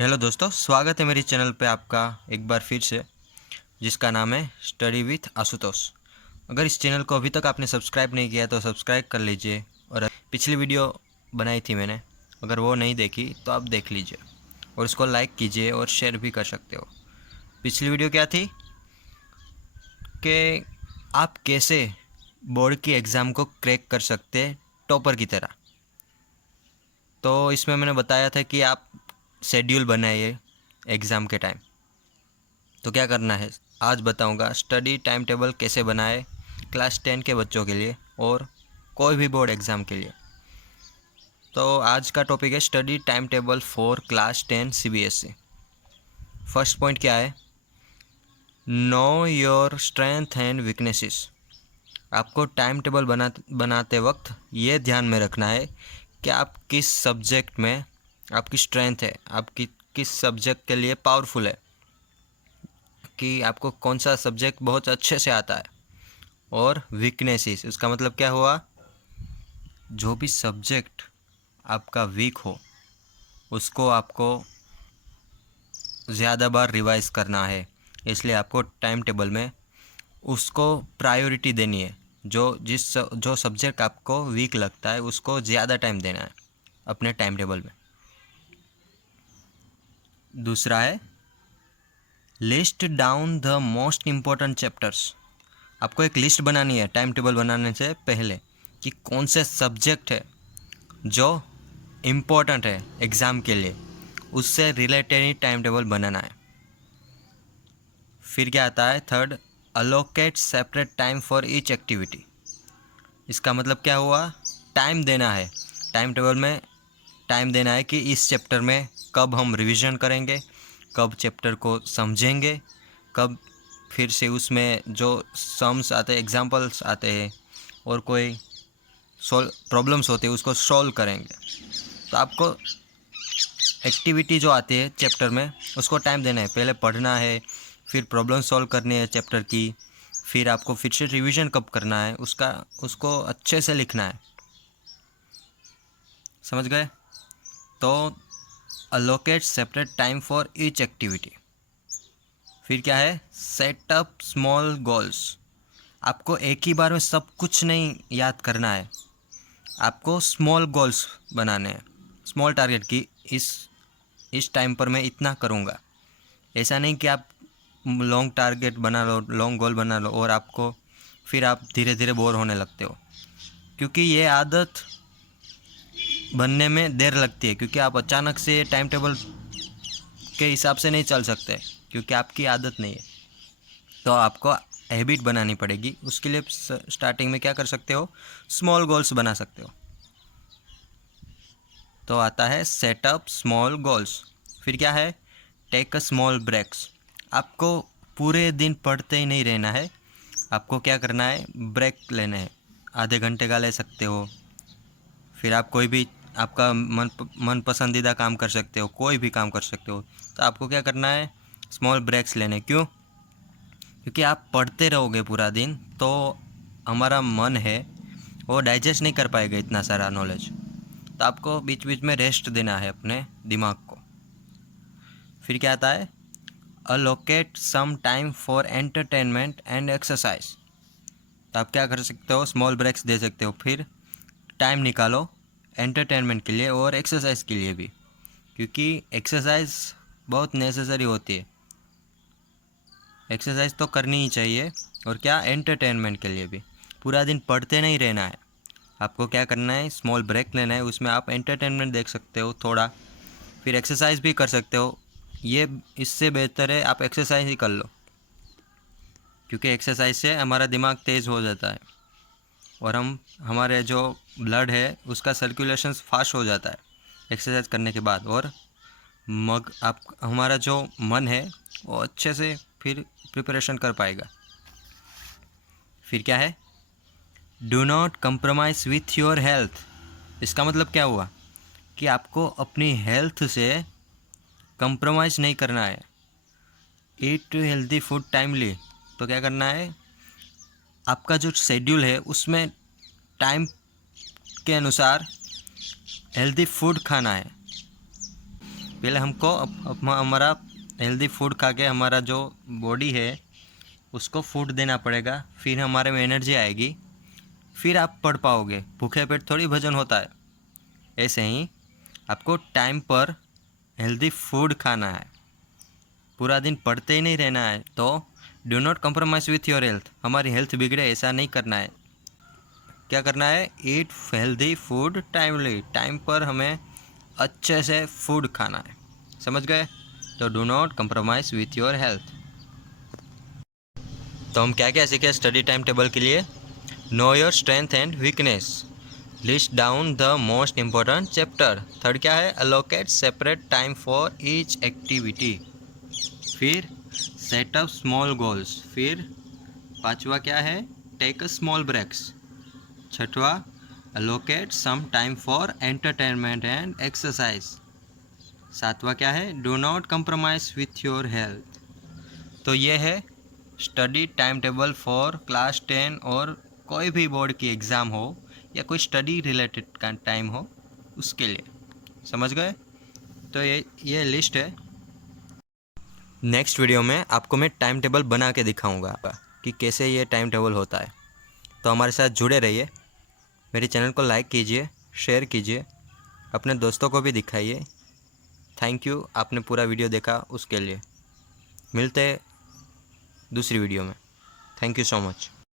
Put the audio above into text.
Hello दोस्तों, स्वागत है मेरे चैनल पे आपका एक बार फिर से, जिसका नाम है स्टडी विथ आशुतोष। अगर इस चैनल को अभी तक आपने सब्सक्राइब नहीं किया तो सब्सक्राइब कर लीजिए। और पिछली वीडियो बनाई थी मैंने, अगर वो नहीं देखी तो आप देख लीजिए और उसको लाइक कीजिए और शेयर भी कर सकते हो। पिछली वीडियो क्या थी कि आप कैसे बोर्ड की एग्ज़ाम को क्रैक कर सकते हैं टॉपर की तरह। तो इसमें मैंने बताया था कि आप शेड्यूल बनाइए एग्ज़ाम के टाइम। तो क्या करना है आज बताऊंगा, स्टडी टाइम टेबल कैसे बनाए क्लास 10 के बच्चों के लिए और कोई भी बोर्ड एग्ज़ाम के लिए। तो आज का टॉपिक है study time table for class 10 CBSE. First point क्या है? No your strength and weaknesses. आपको टाइम टेबल बनाते वक्त ये ध्यान में रखना है कि आप किस सब्जेक्ट में आपकी स्ट्रेंथ है, आपकी किस सब्जेक्ट के लिए पावरफुल है, कि आपको कौन सा सब्जेक्ट बहुत अच्छे से आता है। और वीकनेसेस, उसका मतलब क्या हुआ? जो भी सब्जेक्ट आपका वीक हो उसको आपको ज़्यादा बार रिवाइज करना है। इसलिए आपको टाइम टेबल में उसको प्रायोरिटी देनी है। जो सब्जेक्ट आपको वीक लगता है उसको ज़्यादा टाइम देना है अपने टाइम टेबल में। दूसरा है list down the most important chapters. आपको एक लिस्ट बनानी है टाइम टेबल बनाने से पहले कि कौन से सब्जेक्ट है जो इम्पोर्टेंट है एग्ज़ाम के लिए, उससे रिलेटेड ही टाइम टेबल बनाना है। फिर क्या आता है? Third, allocate separate time for each activity. इसका मतलब क्या हुआ? टाइम देना है टाइम टेबल में, टाइम देना है कि इस चैप्टर में कब हम रिवीजन करेंगे, कब चैप्टर को समझेंगे, कब फिर से उसमें जो सम्स आते हैं, एग्जांपल्स आते हैं और कोई प्रॉब्लम्स होते हैं उसको सॉल्व करेंगे। तो आपको एक्टिविटी जो आती है चैप्टर में उसको टाइम देना है। पहले पढ़ना है, फिर प्रॉब्लम सॉल्व करनी है चैप्टर की, फिर आपको फिर से रिवीजन कब करना है उसको अच्छे से लिखना है। समझ गए? तो allocate separate time for each activity. फिर क्या है? Set up small goals. आपको एक ही बार में सब कुछ नहीं याद करना है, आपको स्मॉल गोल्स बनाने हैं, स्मॉल टारगेट की इस टाइम पर मैं इतना करूँगा। ऐसा नहीं कि आप लॉन्ग टारगेट बना लो, लॉन्ग गोल बना लो और आपको फिर आप धीरे धीरे बोर होने लगते हो, क्योंकि ये आदत बनने में देर लगती है। क्योंकि आप अचानक से टाइम टेबल के हिसाब से नहीं चल सकते, क्योंकि आपकी आदत नहीं है। तो आपको हैबिट बनानी पड़ेगी। उसके लिए स्टार्टिंग में क्या कर सकते हो? स्मॉल गोल्स बना सकते हो। तो आता है सेटअप स्मॉल गोल्स। फिर क्या है? Take a small breaks. आपको पूरे दिन पढ़ते ही नहीं रहना है, आपको क्या करना है? ब्रेक लेने हैं। आधे घंटे का ले सकते हो, फिर आप कोई भी आपका मन पसंदीदा काम कर सकते हो, कोई भी काम कर सकते हो। तो आपको क्या करना है? स्मॉल ब्रेक्स लेने। क्यों? क्योंकि आप पढ़ते रहोगे पूरा दिन तो हमारा मन है वो डाइजेस्ट नहीं कर पाएगा इतना सारा नॉलेज। तो आपको बीच बीच में रेस्ट देना है अपने दिमाग को। फिर क्या आता है? Allocate some time for entertainment and exercise. तो आप क्या कर सकते हो? स्मॉल ब्रेक्स दे सकते हो, फिर टाइम निकालो एंटरटेनमेंट के लिए और एक्सरसाइज के लिए भी, क्योंकि एक्सरसाइज बहुत नेसेसरी होती है। एक्सरसाइज तो करनी ही चाहिए, और क्या? एंटरटेनमेंट के लिए भी। पूरा दिन पढ़ते नहीं रहना है, आपको क्या करना है? स्मॉल ब्रेक लेना है, उसमें आप एंटरटेनमेंट देख सकते हो थोड़ा, फिर एक्सरसाइज भी कर सकते हो। ये इससे बेहतर है आप एक्सरसाइज ही कर लो, क्योंकि एक्सरसाइज से हमारा दिमाग तेज़ हो जाता है और हमारे जो ब्लड है उसका सर्कुलेशन फास्ट हो जाता है एक्सरसाइज करने के बाद। और हमारा जो मन है वो अच्छे से फिर प्रिपरेशन कर पाएगा। फिर क्या है? Do not compromise with your health. इसका मतलब क्या हुआ? कि आपको अपनी हेल्थ से कंप्रोमाइज़ नहीं करना है। Eat healthy food timely. तो क्या करना है? आपका जो शेड्यूल है उसमें टाइम के अनुसार हेल्दी फूड खाना है। पहले हमको हमारा हेल्दी फूड खा के हमारा जो बॉडी है उसको फूड देना पड़ेगा, फिर हमारे में एनर्जी आएगी, फिर आप पढ़ पाओगे। भूखे पेट थोड़ी भजन होता है। ऐसे ही आपको टाइम पर हेल्दी फूड खाना है, पूरा दिन पढ़ते ही नहीं रहना है। तो do not compromise with your health, हमारी हेल्थ बिगड़े ऐसा नहीं करना है। क्या करना है? Eat healthy food timely, time पर हमें अच्छे से फूड खाना है। समझ गए? तो do not compromise with your health. तो हम क्या क्या सीखे स्टडी टाइम टेबल के लिए? Know your strength and weakness, list down the most important chapter. Third क्या है? Allocate separate time for each activity. फिर सेटअप स्मॉल गोल्स। फिर पांचवा क्या है? Take a small breaks. छठवा, allocate some time for entertainment and exercise. सातवां क्या है? Do not compromise with your health. तो ये है study time table for class 10 और कोई भी बोर्ड की एग्ज़ाम हो या कोई स्टडी रिलेटेड का टाइम हो उसके लिए। समझ गए? तो ये लिस्ट है। नेक्स्ट वीडियो में आपको मैं टाइम टेबल बना के दिखाऊंगा कि कैसे ये टाइम टेबल होता है। तो हमारे साथ जुड़े रहिए। मेरे चैनल को लाइक कीजिए, शेयर कीजिए, अपने दोस्तों को भी दिखाइए। थैंक यू, आपने पूरा वीडियो देखा उसके लिए। मिलते हैं दूसरी वीडियो में। Thank you so much.